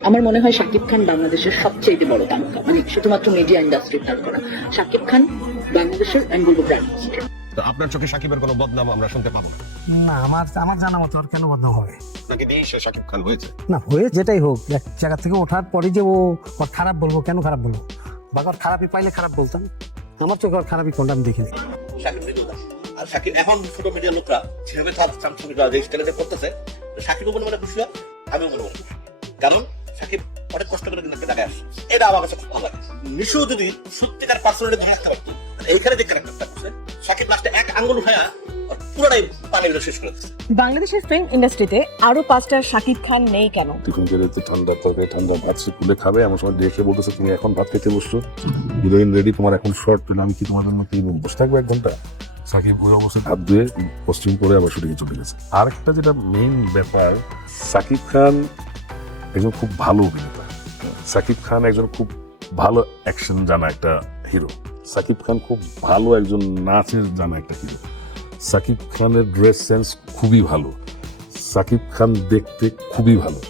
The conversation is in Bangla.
আমার মনে হয় শাকিব খান বাংলাদেশের সবচেয়ে বড় তারকা। মানে শুধুমাত্র মিডিয়া ইন্ডাস্ট্রির তারকা না। শাকিব খান বাংলাদেশের আমি বলব ব্র্যান্ড তো আপনার চোখে সাকিবের কোনো বদনাম আমরা শুনতে পাবো না। আমার আমার জানা মতো আর কেন বদনাম হবে? নাকি দিয়েই সে সাকিব খান হয়েছে? না হয়ে যেটাই হোক এক জায়গা থেকে ওঠার পরে যে ও ওর খারাপ বলব কেন খারাপ বলব? বা ওর খারাপই পাইলে খারাপ বলতাম। আমার চোখে ওর খারাপই কোনটা আমি দেখিনি। সাকিব আর সাকিব এখন ছোট মিডিয়ার লোকরা যেভাবে তার চামচমিটা যে স্টাইলে করতেছে সাকিবও মনে মনে খুশি হয় আমিও মনে মনে খুশি। কারণ সাকিব অনেক কষ্ট করে কিন্তু একটা জায়গায় আসে। এটা আমার কাছে খুব ভালো লাগে নিশু যদি সত্যিকার পার্সোনালিটি ধরে রাখতে পারতো এইখানে যে ক্যারেক্টারটা করছে সাকিব লাস্টে এক আঙ্গুল উঠায়া পুরোটাই পানি শেষ করে বাংলাদেশের ফিল্ম ইন্ডাস্ট্রিতে আরও পাঁচটা শাকিব খান নেই কেন? টিফিন করে তো ঠান্ডা তরকারি ঠান্ডা ভাত সে তুলে খাবে এমন সময় দেখে বলতেছে তুমি এখন ভাত খেতে বসছো? হিরোইন রেডি তোমার এখন শর্ট পেলে আমি কি তোমার জন্য কি বসে থাকব এক ঘণ্টা? সাকিব ওই অবস্থায় হাত ধুয়ে কস্টিউম পরে আবার শুটিংয়ে চলে গেছে। আরেকটা যেটা মেইন ব্যাপার সাকিব খান একজন খুব ভালো অভিনেতা। সাকিব খান একজন খুব ভালো অ্যাকশন জানা একটা হিরো সাকিব খান খুব ভালো একজন নাচের জানা একটা হিরো সাকিব খানের ড্রেস সেন্স খুবই ভালো। সাকিব খান দেখতে খুবই ভালো।